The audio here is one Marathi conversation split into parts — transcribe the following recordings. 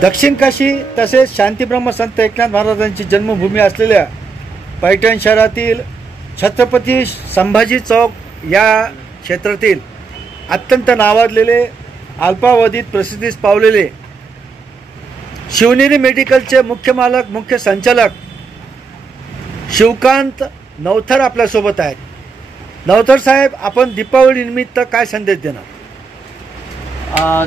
दक्षिण काशी तसेच शांतीब्रह्म संत एकनाथ महाराजांची जन्मभूमी असलेल्या पैठण शहरातील छत्रपती संभाजी चौक या क्षेत्रातील अत्यंत नावाजलेले अल्पावधीत प्रसिद्धीस पावलेले शिवनेरी मेडिकलचे मुख्य मालक मुख्य संचालक शिवकांत नवथर आपल्यासोबत आहेत. नवथर साहेब, आपण दीपावली निमित्त काय संदेश देणार?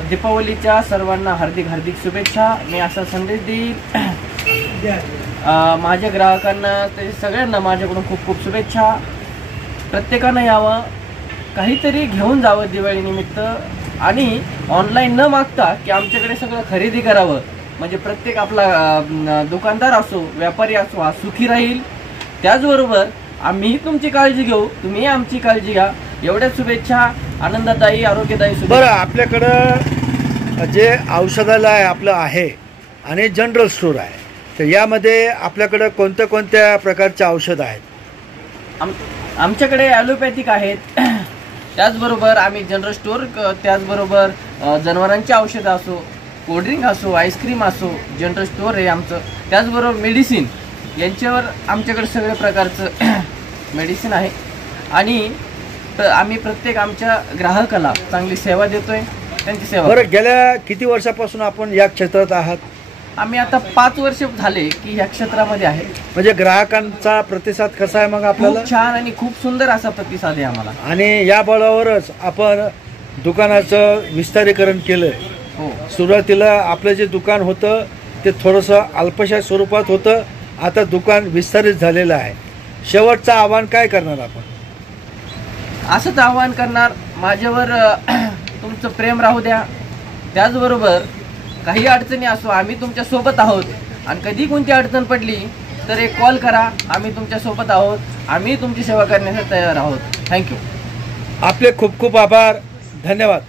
दीपावलीच्या सर्वांना हार्दिक हार्दिक शुभेच्छा. मी असा संदेश देईल माझ्या ग्राहकांना, ते सगळ्यांना माझ्याकडून खूप खूप शुभेच्छा. प्रत्येकानं यावं, काहीतरी घेऊन जावं दिवाळीनिमित्त आणि ऑनलाईन न मागता की आमच्याकडे सगळं खरेदी करावं. म्हणजे प्रत्येक आपला दुकानदार असो, व्यापारी असो, हा सुखी राहील. त्याचबरोबर आम्हीही तुमची काळजी घेऊ, तुम्ही आमची काळजी घ्या. एवढ्याच शुभेच्छा. आनंददायी आरोग्यदायी शुभेच्छा. बरं, आपल्याकडं जे औषधालय आपलं आहे आणि जनरल स्टोअर आहे, तर यामध्ये आपल्याकडं कोणत्या कोणत्या प्रकारचे औषध आहेत? आमच्याकडे ॲलोपॅथिक आहेत. त्याचबरोबर आम्ही जनरल स्टोअर, त्याचबरोबर जनावरांची औषधं असो, कोल्ड्रिंक असो, आईस्क्रीम असो, जनरल स्टोअर आहे आमचं. त्याचबरोबर मेडिसिन, यांच्यावर आमच्याकडे सगळ्या प्रकारचं मेडिसिन आहे आणि आम्ही प्रत्येक आमच्या ग्राहकाला चांगली सेवा देतोय, त्यांची सेवा. बरं, गेल्या किती वर्षापासून आपण या क्षेत्रात आहात? आम्ही आता 5 वर्ष झाले की या क्षेत्रामध्ये आहे. म्हणजे ग्राहकांचा प्रतिसाद कसा आहे मग आपल्याला? खूप छान आणि खूप सुंदर असा प्रतिसाद आहे आम्हाला. आणि या बळावरच आपण दुकानाचं विस्तारीकरण केलंय. हो, सुरुवातीला आपलं जे दुकान होतं ते थोडंसं अल्पशा स्वरूपात होतं, आता दुकान विस्तारित झालेलं आहे. शेवटचं आव्हान काय करणार आपण? असंच आव्हान करणार, माझ्यावर तुमचं प्रेम राहू द्या. त्याचबरोबर काही अडचणी असो, आम्ही तुमच्या सोबत आहोत आणि कधी कोणती अडचण पडली तर एक कॉल करा, आम्ही तुमच्या सोबत आहोत. आम्ही तुमची सेवा करण्यासाठी तयार आहोत. थँक्यू. आपले खूप खूप आभार. धन्यवाद.